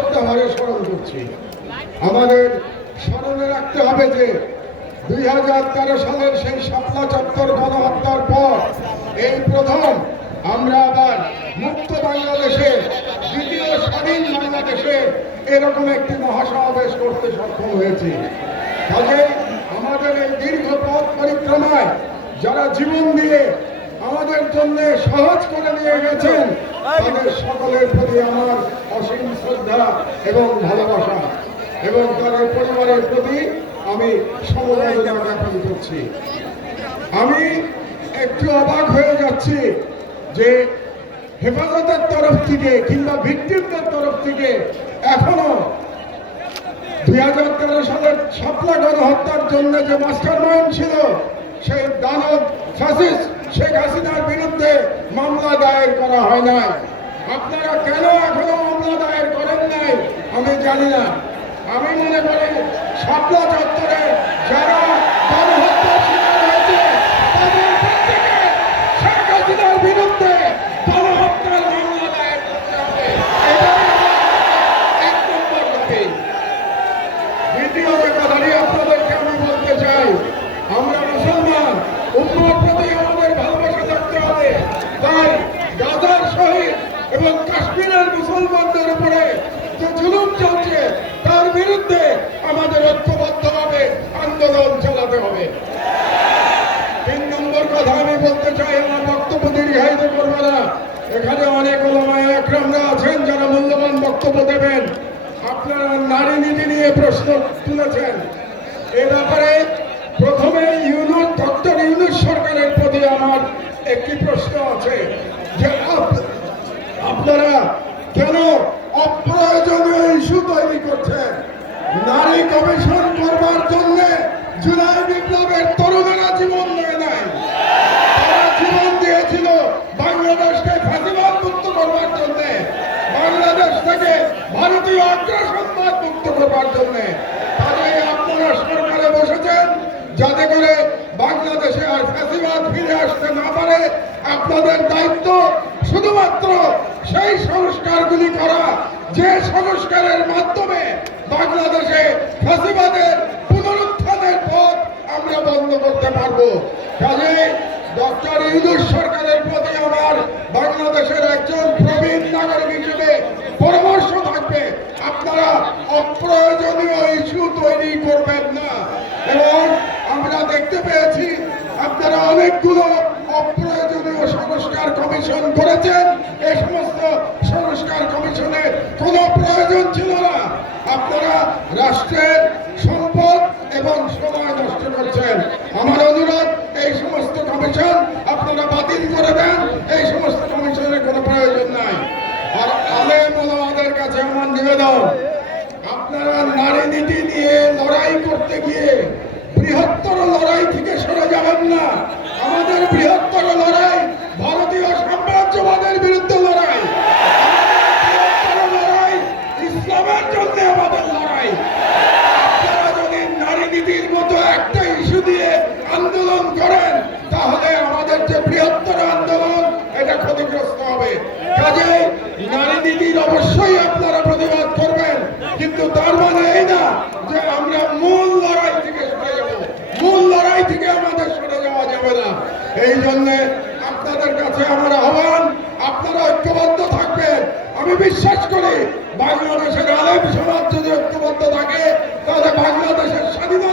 শ্রদ্ধাভরে স্মরণ করছি। আমাদের স্মরণে রাখতে হবে যে 2013 সালের সেই শাপলা চত্বর গণহত্যার পর এই প্রথম আমরা আবার মুক্ত বাংলাদেশে, দ্বিতীয় স্বাধীন বাংলাদেশে এরকম একটি মহাসমাবেশ করতে সক্ষম হয়েছি। কাজে আমাদের এই দীর্ঘ পথ পরিক্রমায় যারা জীবন দিয়ে আমাদের জন্য সহজ করে নিয়ে গেছেন তাদের সকলের প্রতি আমার অসীম শ্রদ্ধা এবং ভালোবাসা, এবং তাদের পরিবারের প্রতি আমি সমবেদনা জ্ঞাপন করছি। আমি একটু অবাক হয়ে যাচ্ছি যে হেফাজতের তরফ থেকে কিংবা ভিক্টিমদের তরফ থেকে এখনো 2013 সালের শাপলা গণহত্যার জন্য যে মাস্টারমাইন্ড ছিল সেই দানব ফ্যাসিস্ট শেখ হাসিনার বিরুদ্ধে মামলা দায়ের করা হয় নাই। আপনারা কেন এখনো মামলা দায়ের করেন নাই আমি জানি না। আমি মনে করি শাপলা চত্বরে যারা গণহত্যার শিকার হয়েছে তাদের প্রত্যেকে শেখ হাসিনার বিরুদ্ধে গণহত্যার মামলা দায়ের করতে হবে। এটাই এক নম্বর দাবি। দ্বিতীয় যে কথাটি আপনাদেরকে আমি বলতে চাই, আমরা মুসলমান, উম্মার প্রতি আমাদের ভালোবাসা থাকতে হবে। তাই গাজার শহীদ এবং কাশ্মীরের মুসলমানদের উপরে যে জুলুম চলছে তার বিরুদ্ধে আমাদের ঐক্যবদ্ধভাবে আন্দোলন চালাতে হবে। 3 নম্বর কথা আমি বলতে চাই, আমার বক্তব্য দীর্ঘায়িত করবে না। এখানে অনেক ওলামায়ে একরামরা আছেন যারা মূল্যবান বক্তব্য দেবেন। আপনারা নারী নীতি নিয়ে প্রশ্ন তুলেছেন। এ ব্যাপারে প্রথমে ডক্টর ইউনূস সরকারের প্রতি আমার একটি প্রশ্ন আছে যে আপনারা কেন অপ্রয়োজনীয় ইস্যু তৈরি করছেন? নারী কমিশন করবার জন্য জুলাই বিপ্লবের তরুণেরা জীবন দেয় নাই। তারা জীবন দিয়েছিল বাংলাদেশকে ফ্যাসিবাদ মুক্ত করবার জন্য, বাংলাদেশ থেকে ভারতীয় আগ্রাসনবাদ মুক্ত করবার জন্য। তাই আপনারা সরকারে বসেছেন যাতে করে বাংলাদেশে আর ফ্যাসিবাদ ফিরে আসতে না পারে। আপনাদের দায়িত্ব শুধুমাত্র সেই সংস্কারগুলি করা যে সংস্কারের মাধ্যমে বাংলাদেশে ফ্যাসিবাদের পুনরুত্থানের পথ আমরা বন্ধ করতে পারবো। কাজে ডক্টর ইউনূস সরকারের প্রতি আমার বাংলাদেশের একজন প্রবীণ নাগরিক হিসেবে পরামর্শ থাকবে, আপনারা অপ্রয়োজনীয় ইস্যু তৈরি করবেন না। এবং আমরা দেখতে পেয়েছি আপনারা অনেকগুলো অপ্রয়োজনীয় সংস্কার কমিশন করেছেন। এই সমস্ত সংস্কার কমিশনের কোনো প্রয়োজন ছিল না। আপনারা রাষ্ট্রের সম্পদ এবং সময় নষ্ট করছেন। আমার অনুরোধ, এই সমস্ত কমিশন আপনারা বাতিল করে দেন। এই সমস্ত কমিশনের কোনো প্রয়োজন নাই। আর আলেম ওলামাদের কাছে আমার নিবেদন, আপনারা নারী নীতি নিয়ে লড়াই করতে গিয়ে বৃহত্তর লড়াই থেকে সরে যাবেন না। আমাদের বৃহত্তর লড়াই ভারতীয় সাম্রাজ্যবাদের বিরুদ্ধে লড়াই, বৃহত্তর লড়াই ইসলামের জন্য আমাদের লড়াই। আপনারা যদি নারী নীতির মতো একটা ইস্যু দিয়ে আন্দোলন করেন তাহলে আমাদের যে বৃহত্তর আন্দোলন এটা ক্ষতিগ্রস্ত হবে। কাজেই নারী নীতির অবশ্যই আপনারা প্রতিবাদ করবেন, কিন্তু তার মানে এই না যে আমরা মূল লড়াই থেকে সরে যাব। মূল লড়াই থেকে আমাদের সরে যাওয়া যাবে না। এই জন্যে আপনাদের কাছে আমার আহ্বান, আপনারা ঐক্যবদ্ধ থাকবেন। আমি বিশ্বাস করি বাংলাদেশের আলেম সমাজ যদি ঐক্যবদ্ধ থাকে তাহলে বাংলাদেশের স্বাধীনতা